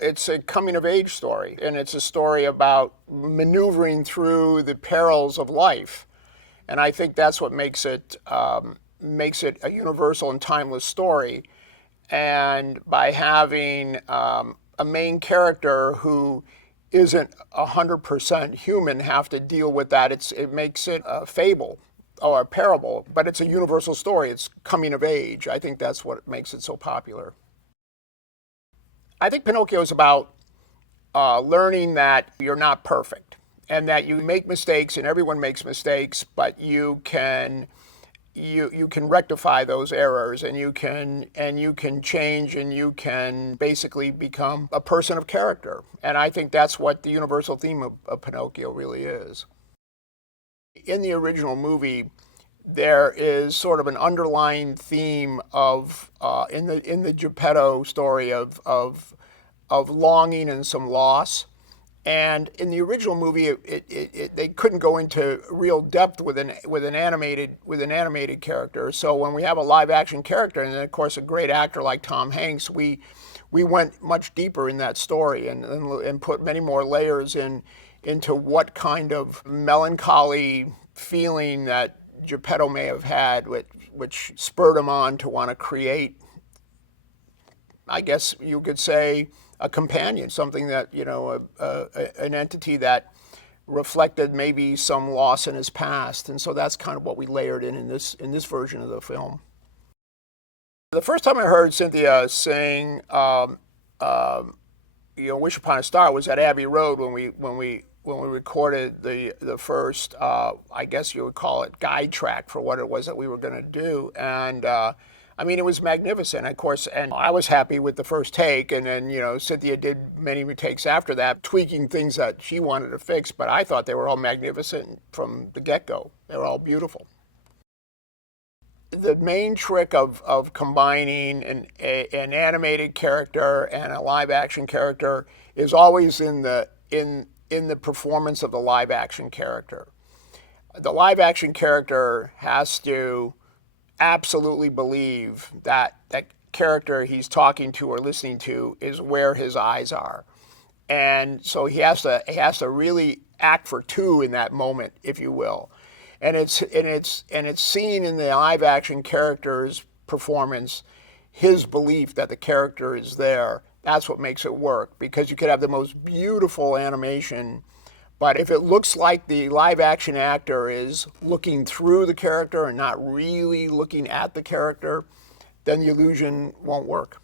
It's a coming-of-age story, and it's a story about maneuvering through the perils of life. And I think that's what makes it a universal and timeless story. And by having a main character who isn't 100% human have to deal with that, it makes it a fable or a parable, but it's a universal story. It's coming of age. I think that's what makes it so popular. I think Pinocchio is about learning that you're not perfect and that you make mistakes, and everyone makes mistakes, but you can rectify those errors, and you can change, and you can basically become a person of character. And I think that's what the universal theme of Pinocchio really is. In the original movie, there is sort of an underlying theme of in the Geppetto story of longing and some loss. And in the original movie, they couldn't go into real depth with an animated character. So when we have a live action character, and then of course a great actor like Tom Hanks, we went much deeper in that story and put many more layers into what kind of melancholy feeling that Geppetto may have had, which spurred him on to want to create, I guess you could say, a companion, something that, an entity that reflected maybe some loss in his past. And so that's kind of what we layered in this version of the film. The first time I heard Cynthia sing, "Wish Upon a Star" was at Abbey Road when we recorded the first, I guess you would call it, guide track for what it was that we were going to do. And I mean, it was magnificent, of course, and I was happy with the first take, and then, Cynthia did many takes after that, tweaking things that she wanted to fix, but I thought they were all magnificent from the get-go. They were all beautiful. The main trick of combining an animated character and a live-action character is always in the performance of the live-action character. The live-action character has to absolutely believe that that character he's talking to or listening to is where his eyes are. And so he has to really act for two in that moment, if you will. And it's seen in the live action character's performance, his belief that the character is there. That's what makes it work, because you could have the most beautiful animation, but if it looks like the live action actor is looking through the character and not really looking at the character, then the illusion won't work.